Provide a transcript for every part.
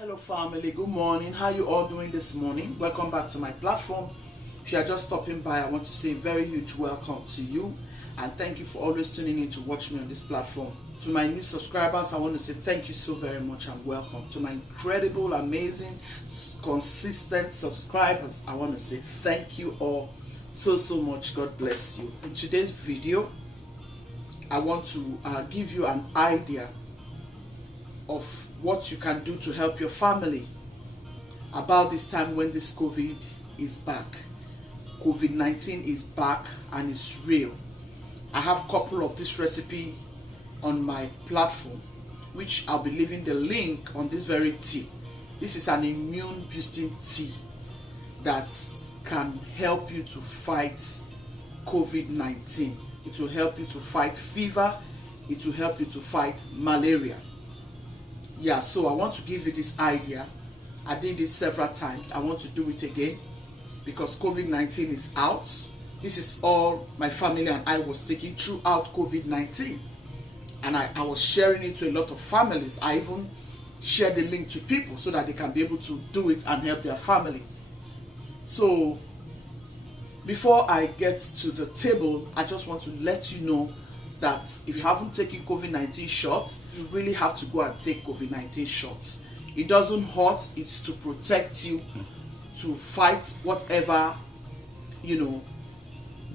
Hello family, good morning. How you all doing this morning? Welcome back to my platform. If you are just stopping by, I want to say a very huge welcome to you and thank you for always tuning in to watch me on this platform. To my new subscribers, I want to say thank you so very much and welcome. To my incredible, amazing, consistent subscribers, I want to say thank you all so much. God bless you. In today's video, I want to give you an idea of what you can do to help your family about this time when this COVID is back. COVID-19 is back and it's real. I have a couple of this recipe on my platform, which I'll be leaving the link on this very tea. This is an immune boosting tea that can help you to fight COVID-19. It will help you to fight fever. It will help you to fight malaria. Yeah, so I want to give you this idea. I did it several times. I want to do it again because COVID-19 is out. This is all my family and I was taking throughout COVID-19. And I was sharing it to a lot of families. I even shared the link to people so that they can be able to do it and help their family. So before I get to the table, I just want to let you know that if you haven't taken COVID-19 shots, you really have to go and take COVID-19 shots. It doesn't hurt, it's to protect you, to fight whatever,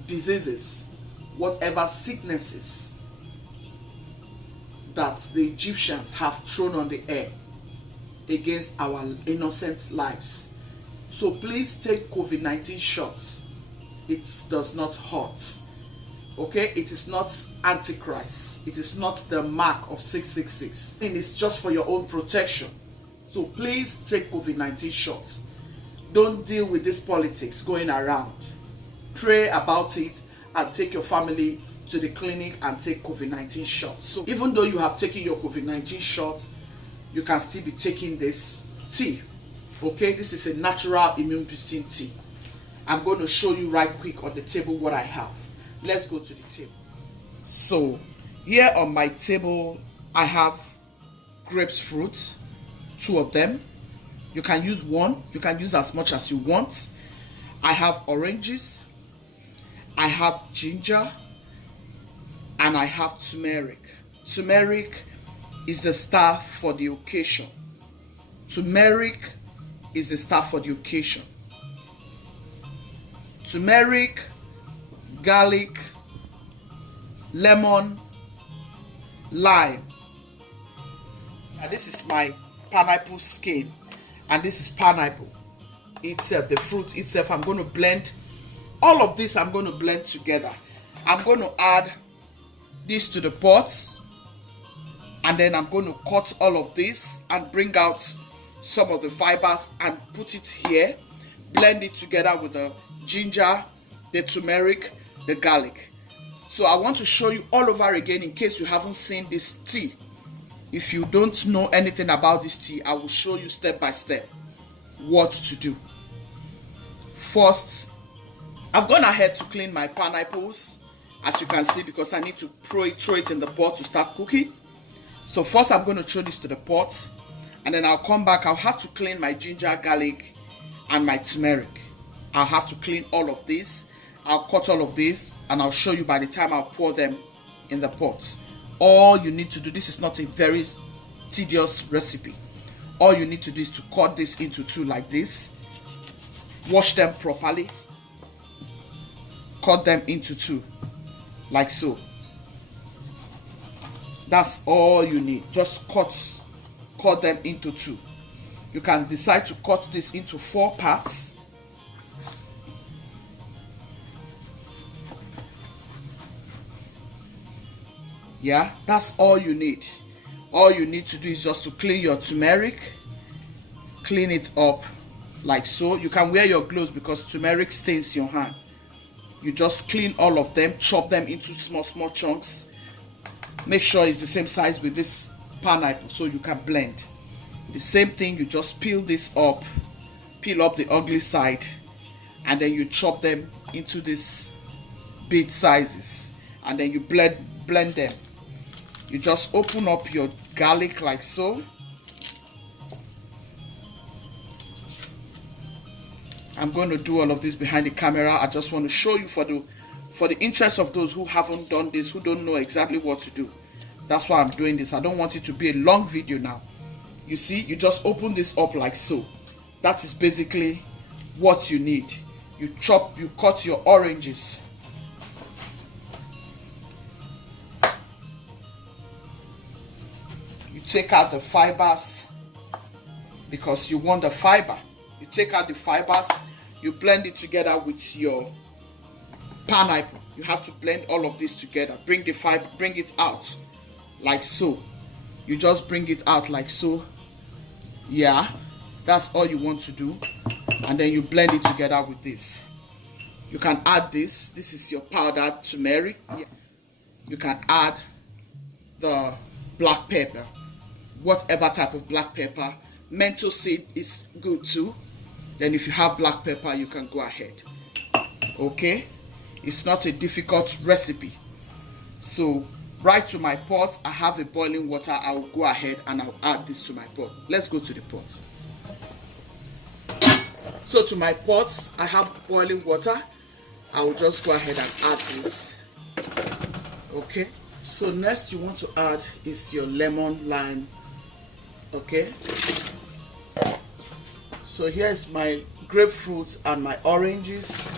diseases, whatever sicknesses that the Egyptians have thrown on the air against our innocent lives. So please take COVID-19 shots. It does not hurt. Okay, it is not Antichrist. It is not the mark of 666. And it's just for your own protection. So please take COVID-19 shots. Don't deal with this politics going around. Pray about it and take your family to the clinic and take COVID-19 shots. So even though you have taken your COVID-19 shot, you can still be taking this tea. Okay, this is a natural immune boosting tea. I'm going to show you right quick on the table what I have. Let's go to the table. So here on my table, I have grapefruit, 2 of them. You can use 1. You can use as much as you want. I have oranges. I have ginger. And I have turmeric. Turmeric is the star for the occasion. Turmeric is the star for the occasion. Turmeric, garlic, lemon, lime. And this is my pineapple skin, and this is pineapple itself, the fruit itself. I'm going to blend all of this. I'm going to blend together. I'm going to add this to the pot, and then I'm going to cut all of this and bring out some of the fibers and put it here, blend it together with the ginger, the turmeric, the garlic. So I want to show you all over again in case you haven't seen this tea. If you don't know anything about this tea, I will show you step by step what to do. First, I've gone ahead to clean my pineapples, as you can see, because I need to throw it in the pot to start cooking. So first I'm going to throw this to the pot, and then I'll come back. I'll have to clean my ginger, garlic, and my turmeric. I'll have to clean all of this. I'll cut all of this, and I'll show you by the time I'll pour them in the pot. All you need to do, this is not a very tedious recipe. All you need to do is to cut this into 2 like this. Wash them properly. Cut them into 2 like so. That's all you need. Just cut them into 2. You can decide to cut this into 4 parts. Yeah, that's all you need. All you need to do is just to clean your turmeric, clean it up like so. You can wear your gloves because turmeric stains your hand. You just clean all of them, chop them into small chunks. Make sure it's the same size with this pineapple so you can blend. The same thing, you just peel this up, peel up the ugly side, and then you chop them into this bit sizes, and then you blend them. You just open up your garlic like so. I'm going to do all of this behind the camera. I just want to show you for the interest of those who haven't done this, who don't know exactly what to do. That's why I'm doing this. I don't want it to be a long video now. You see, you just open this up like so. That is basically what you need. You cut your oranges. You take out the fibers because you want the fiber. You take out the fibers, you blend it together with your pineapple. You have to blend all of this together. Bring the fiber, bring it out like so. You just bring it out like so. Yeah, that's all you want to do. And then you blend it together with this. You can add this. This is your powdered turmeric. Yeah. You can add the black pepper, whatever type of black pepper. Menthol seed is good too. Then if you have black pepper, you can go ahead. Okay, it's not a difficult recipe. So right to my pot, I have a boiling water. I will go ahead and I'll add this to my pot. Let's go to the pot. So to my pots, I have boiling water. I will just go ahead and add this. Okay, so next you want to add is your lemon lime. Okay, so here is my grapefruits and my oranges,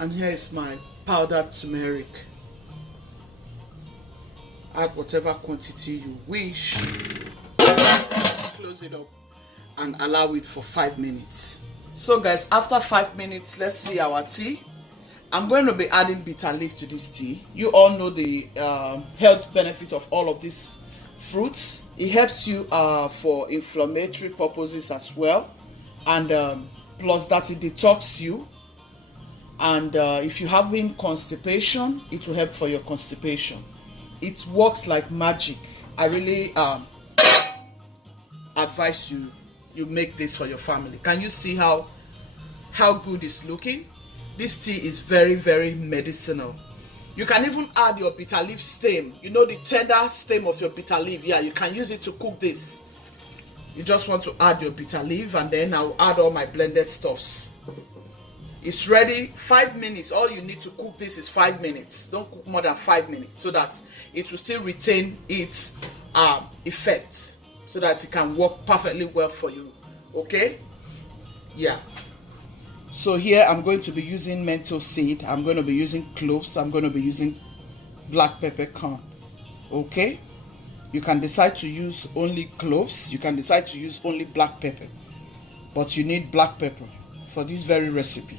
and here is my powdered turmeric. Add whatever quantity you wish. Close it up and allow it for 5 minutes. So guys, after 5 minutes, let's see our tea. I'm going to be adding bitter leaf to this tea. You all know the health benefit of all of these fruits. It helps you for inflammatory purposes as well, and plus that it detox you. And if you have been constipation, it will help for your constipation. It works like magic. I really advise you make this for your family. Can you see how good it's looking? This tea is very, very medicinal. You can even add your bitter leaf stem. You know the tender stem of your bitter leaf. Yeah, you can use it to cook this. You just want to add your bitter leaf, and then I'll add all my blended stuffs. It's ready. 5 minutes. All you need to cook this is 5 minutes. Don't cook more than 5 minutes so that it will still retain its effect, so that it can work perfectly well for you. Okay? Yeah. So here I'm going to be using menthol seed. I'm going to be using cloves. I'm going to be using black peppercorn. Okay? You can decide to use only cloves. You can decide to use only black pepper. But you need black pepper for this very recipe.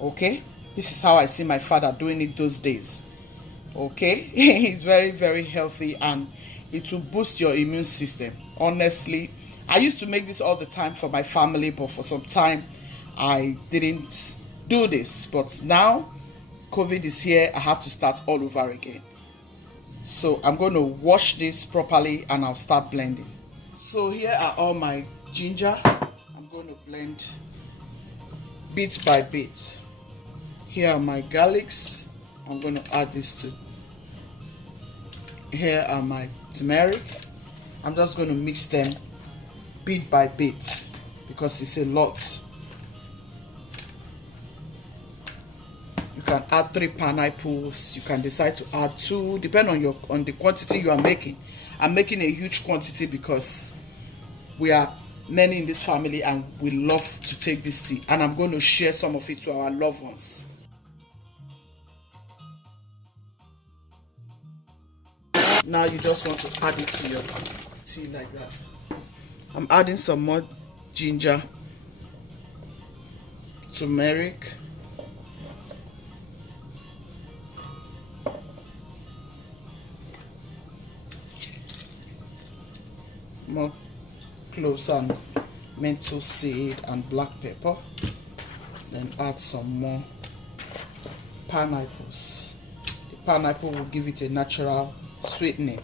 Okay? This is how I see my father doing it those days. Okay? He's very, very healthy, and it will boost your immune system. Honestly, I used to make this all the time for my family, but for some time I didn't do this. But now COVID is here, I have to start all over again. So I'm going to wash this properly and I'll start blending. So here are all my ginger. I'm going to blend bit by bit. Here are my garlics. I'm going to add this to. Here are my turmeric. I'm just going to mix them bit by bit because it's a lot. You can add 3 pineapples. You can decide to add 2, depending on the quantity you are making. I'm making a huge quantity because we are many in this family and we love to take this tea, and I'm going to share some of it to our loved ones. Now you just want to add it to your tea like that. I'm adding some more ginger, turmeric, more cloves and menthol seed and black pepper. Then add some more pineapples. The pineapple will give it a natural sweetening.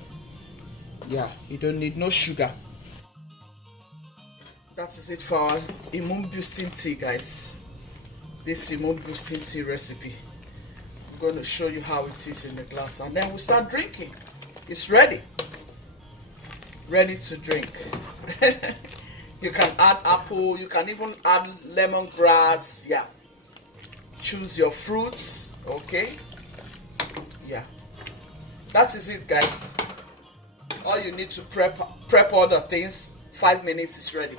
Yeah, you don't need no sugar. That is it for our immune boosting tea, guys. This immune boosting tea recipe. I'm going to show you how it is in the glass, and then we'll start drinking. It's ready to drink. You can add apple, you can even add lemongrass. Yeah, choose your fruits. Okay, yeah, that is it, guys. All you need to prep all the things. 5 minutes is ready.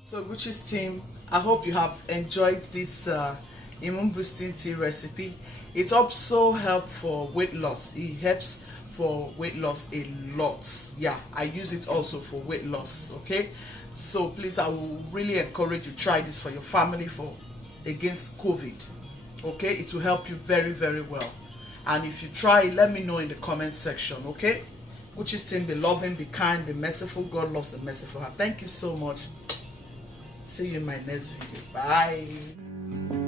So Guchies team, I hope you have enjoyed this immune boosting tea recipe. It also helps for weight loss. It helps for weight loss a lot. Yeah, I use it also for weight loss. Okay, so please, I will really encourage you to try this for your family against COVID. Okay, it will help you very, very well. And if you try, let me know in the comment section. Okay, Guchies team, be loving, be kind, be merciful. God loves the merciful heart. Thank you so much. See you in my next video. Bye.